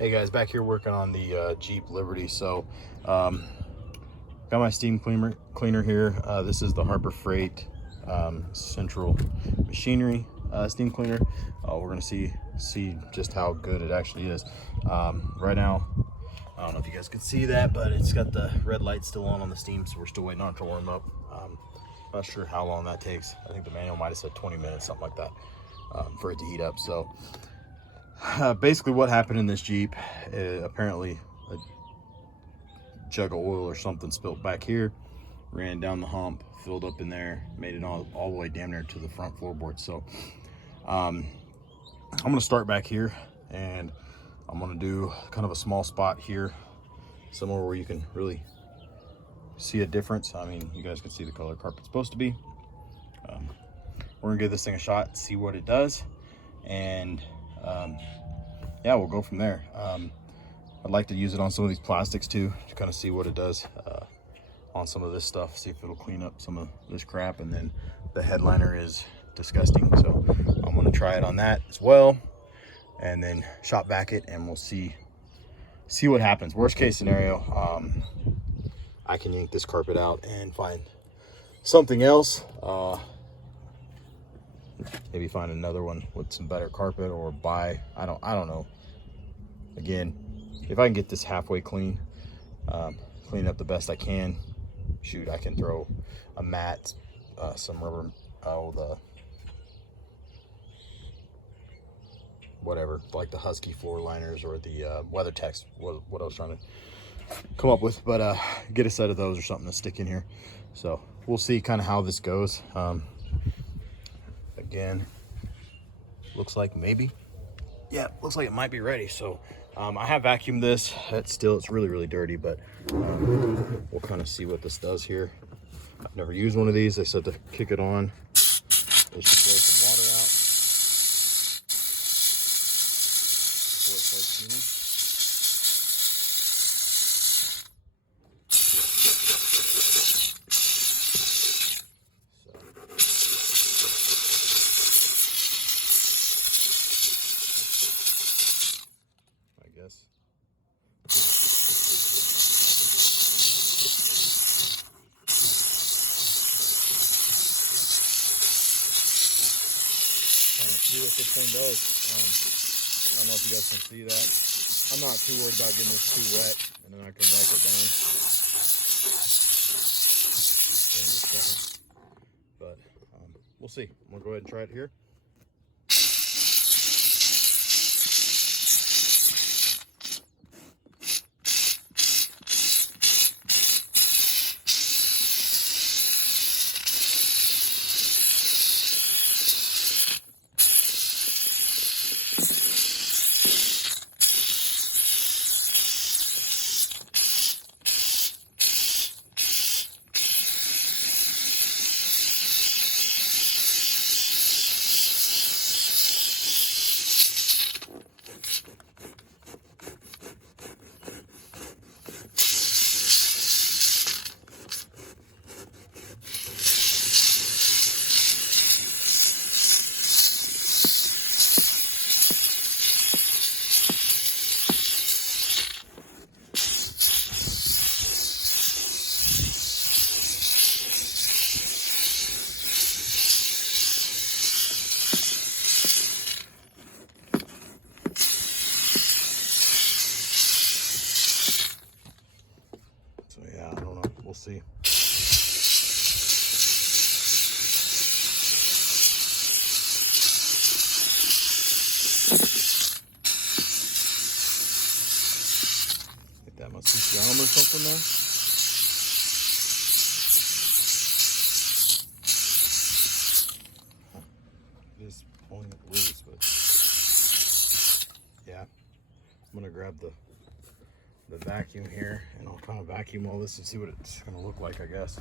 Hey guys, back here working on the Jeep Liberty. So got my steam cleaner here. This is the Harbor Freight Central Machinery steam cleaner. We're gonna see just how good it actually is. Right now, I don't know if you guys can see that, but it's got the red light still on the steam, so we're still waiting on it to warm up. Not sure how long that takes. I think the manual might have said 20 minutes, something like that, for it to heat up. So basically what happened in this Jeep, apparently a jug of oil or something spilled back here, ran down the hump, filled up in there, made it all the way damn near to the front floorboard. So I'm gonna start back here, and I'm gonna do kind of a small spot here, somewhere where you can really see a difference. I mean, you guys can see the color carpet's supposed to be. We're gonna give this thing a shot, see what it does, and yeah, we'll go from there. I'd like to use it on some of these plastics too, to kind of see what it does on some of this stuff, see if it'll clean up some of this crap. And then the headliner is disgusting, so I'm gonna try it on that as well, and then shop back it, and we'll see what happens. Worst case scenario, I can yank this carpet out and find something else. Maybe find another one with some better carpet, or buy, I don't know. Again, if I can get this halfway clean, clean up the best I can, shoot, I can throw a mat, some rubber, the whatever, like the Husky floor liners or the WeatherTech, what I was trying to come up with, but get a set of those or something to stick in here. So we'll see kind of how this goes. Again, looks like maybe, yeah, looks like it might be ready. So I have vacuumed this. It's really dirty, but we'll kind of see what this does here. I've never used one of these. They said to kick it on, it should blow some water out before it starts steaming. Yes. Kind of see what this thing does. I don't know if you guys can see that. I'm not too worried about getting this too wet, and then I can wipe it down in just a second. But we'll see. I'm gonna go ahead and try it here. So yeah, I don't know. We'll see. I think that must be gum or something there. It is pulling it loose, but yeah, I'm gonna grab the vacuum here, and I'll kind of vacuum all this and see what it's gonna look like, I guess.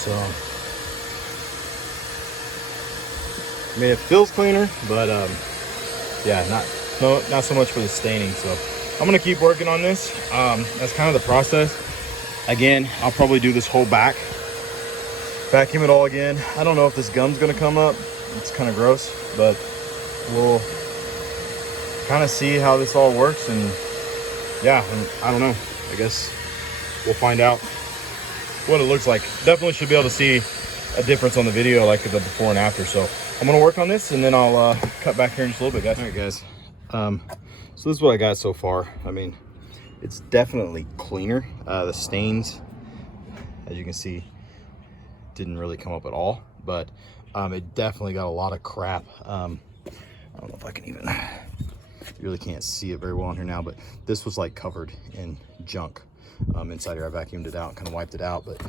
So, I mean, it feels cleaner, but yeah, not so much for the staining. So I'm gonna keep working on this. That's kind of the process. Again, I'll probably do this whole back, vacuum it all again. I don't know if this gum's gonna come up. It's kind of gross, but we'll kind of see how this all works. And yeah, I don't know, I guess we'll find out what it looks like. Definitely should be able to see a difference on the video, like the before and after. So I'm gonna work on this, and then I'll cut back here in just a little bit, guys. All right, guys, so this is what I got so far. I mean, it's definitely cleaner. The stains, as you can see, didn't really come up at all, but it definitely got a lot of crap. I don't know if I can even, you really can't see it very well on here now, but this was like covered in junk inside here. I vacuumed it out, kind of wiped it out, but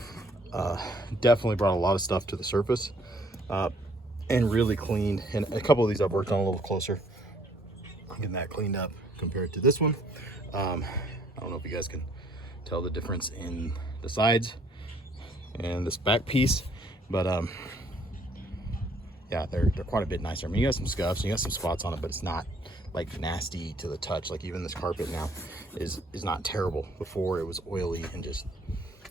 definitely brought a lot of stuff to the surface and really cleaned. And a couple of these I've worked on a little closer, getting that cleaned up compared to this one. I don't know if you guys can tell the difference in the sides and this back piece, but yeah, they're quite a bit nicer. I mean, you got some scuffs and you got some spots on it, but it's not like nasty to the touch. Like even this carpet now is not terrible. Before it was oily and just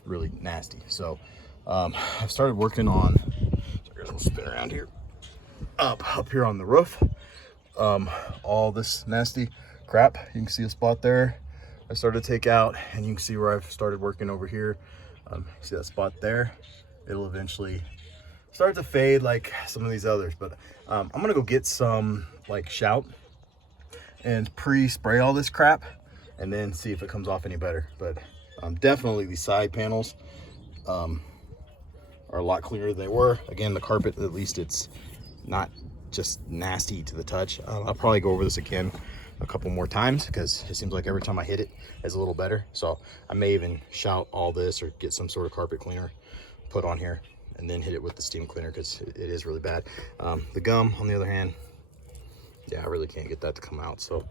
really nasty. So I've started working on, so here's, we'll spin around here, up here on the roof. All this nasty crap, you can see a spot there I started to take out, and you can see where I've started working over here. See that spot there? It'll eventually start to fade like some of these others, but I'm gonna go get some like Shout and pre-spray all this crap and then see if it comes off any better. But definitely these side panels are a lot cleaner than they were. Again, the carpet, at least it's not just nasty to the touch. I'll probably go over this again a couple more times because it seems like every time I hit it, it's a little better. So I may even Shout all this or get some sort of carpet cleaner put on here and then hit it with the steam cleaner because it is really bad. The gum, on the other hand, yeah, I really can't get that to come out. So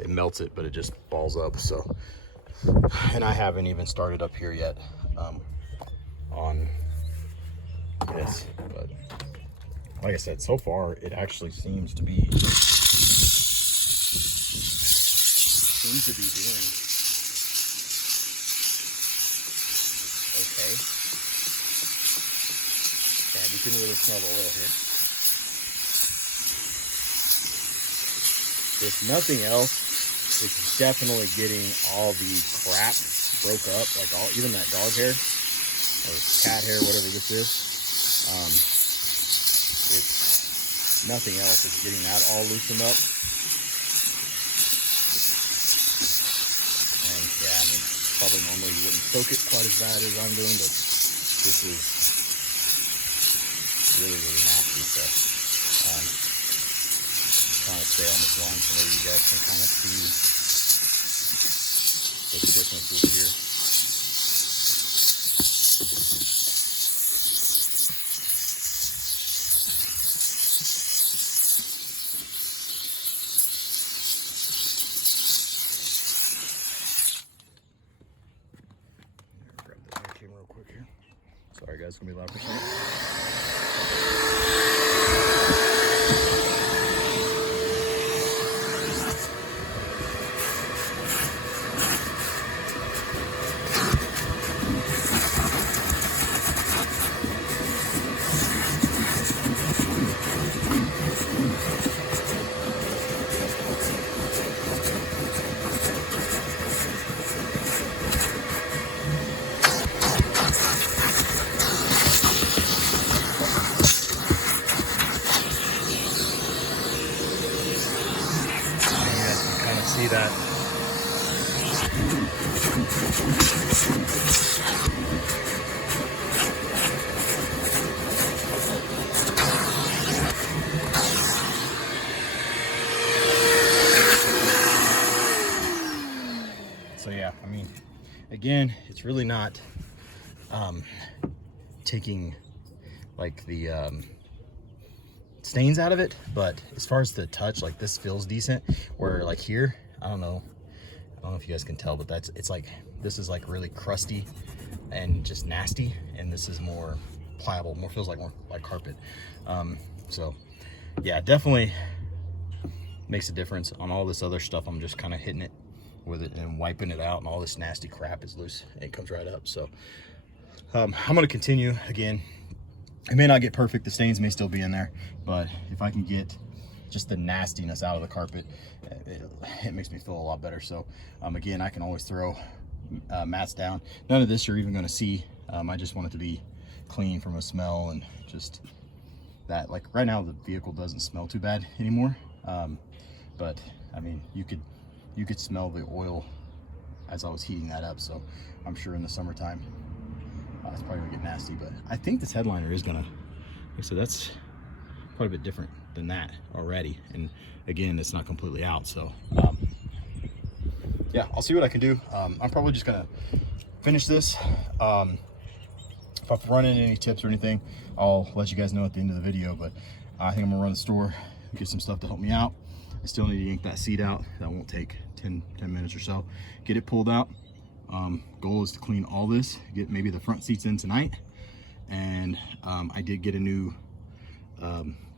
it melts it, but it just balls up. So, and I haven't even started up here yet on this, but like I said, so far it actually seems to be doing okay. Yeah, you can really smell the oil here. If nothing else, it's definitely getting all the crap broke up, like even that dog hair or cat hair, whatever this is. It's nothing else. It's getting that all loosened up. And yeah, I mean, probably normally you wouldn't soak it quite as bad as I'm doing, but this is really, really nasty. So trying to stay on this line so maybe you guys can kind of see what the difference is here. Grab the vacuum real quick here. Sorry guys, it's gonna be loud for a second. See that. So yeah, I mean, again, it's really not taking like the stains out of it, but as far as the touch, like this feels decent, where like here, I don't know if you guys can tell, but it's like, this is like really crusty and just nasty, and this is more pliable, feels like more like carpet. So yeah, definitely makes a difference. On all this other stuff, I'm just kind of hitting it with it and wiping it out, and all this nasty crap is loose and it comes right up. So I'm going to continue. Again, it may not get perfect, the stains may still be in there, but if I can get just the nastiness out of the carpet, it makes me feel a lot better. So again, I can always throw mats down. None of this you're even going to see. I just want it to be clean from a smell, and just that, like right now the vehicle doesn't smell too bad anymore, but I mean you could smell the oil as I was heating that up. So I'm sure in the summertime it's probably gonna get nasty, but I think this headliner is gonna, so that's quite a bit different than that already, and again it's not completely out. So yeah, I'll see what I can do. I'm probably just gonna finish this. If I run into any tips or anything, I'll let you guys know at the end of the video, but I think I'm gonna run to the store, get some stuff to help me out. I still need to yank that seat out. That won't take 10 minutes or so. Get it pulled out. Goal is to clean all this, get maybe the front seats in tonight. And I did get a new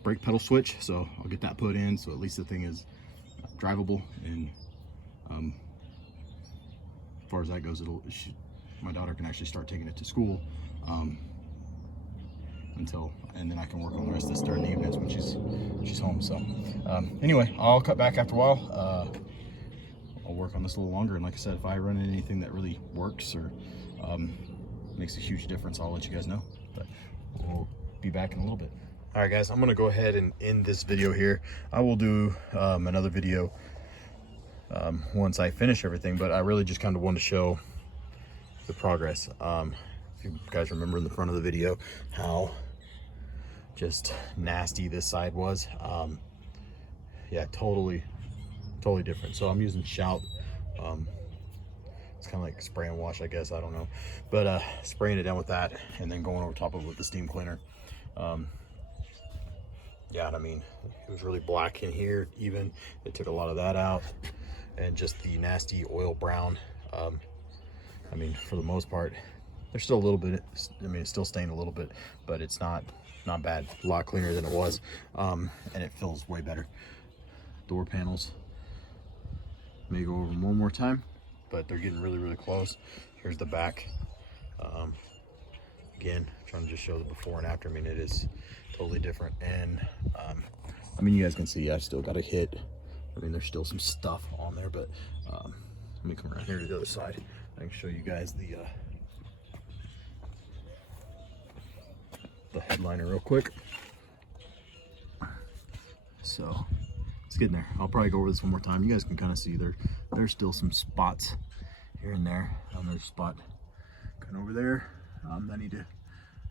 brake pedal switch, so I'll get that put in, so at least the thing is drivable. And as far as that goes, my daughter can actually start taking it to school and then I can work on the rest of this during the evenings when she's home. So anyway, I'll cut back after a while. I'll work on this a little longer, and like I said, if I run into anything that really works or makes a huge difference, I'll let you guys know. But we'll be back in a little bit. All right guys, I'm gonna go ahead and end this video here. I will do another video once I finish everything, but I really just kind of wanted to show the progress. If you guys remember in the front of the video how just nasty this side was, yeah, totally different. So I'm using Shout. It's kind of like spray and wash, I guess, I don't know, but spraying it down with that and then going over top of it with the steam cleaner. Yeah, I mean, it was really black in here even. They took a lot of that out, and just the nasty oil brown. I mean, for the most part, there's still a little bit, I mean, it's still stained a little bit, but it's not bad. A lot cleaner than it was, and it feels way better. Door panels, may go over them one more time, but they're getting really close. Here's the back. Again, trying to just show the before and after. I mean, it is totally different. And I mean, you guys can see I still got a hit. I mean, there's still some stuff on there, but let me come around here to the other side. I can show you guys the headliner real quick. So it's getting there. I'll probably go over this one more time. You guys can kind of see there's still some spots here and there. There's a spot kind of over there. I need to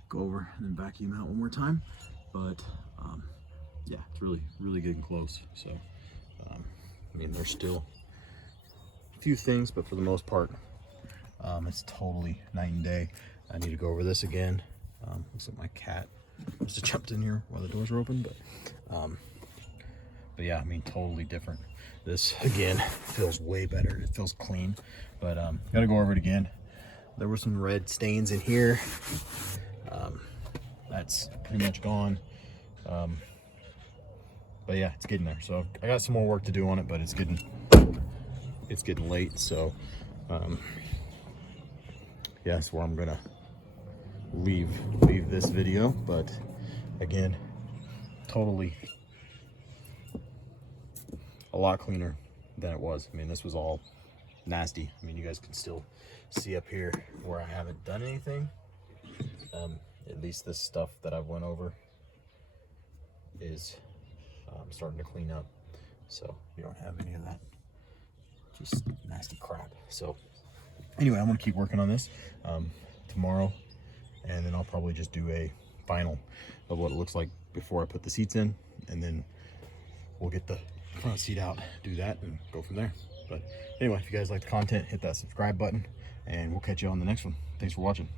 go over and then vacuum out one more time, but yeah, it's really getting close. So I mean, there's still a few things, but for the most part, it's totally night and day. I need to go over this again. Looks like my cat must have jumped in here while the doors were open, but yeah, I mean, totally different. This again feels way better. It feels clean, but gotta go over it again. There were some red stains in here. That's pretty much gone. But yeah, it's getting there. So I got some more work to do on it, but it's getting late. So yeah, that's where I'm gonna leave this video. But again, totally a lot cleaner than it was. I mean, this was all nasty. I mean, you guys can still see up here where I haven't done anything. At least this stuff that I've went over is starting to clean up, so you don't have any of that just nasty crap. So anyway, I'm gonna keep working on this tomorrow, and then I'll probably just do a final of what it looks like before I put the seats in, and then we'll get the front seat out, do that, and go from there. But anyway, if you guys like the content, hit that subscribe button, and we'll catch you on the next one. Thanks for watching.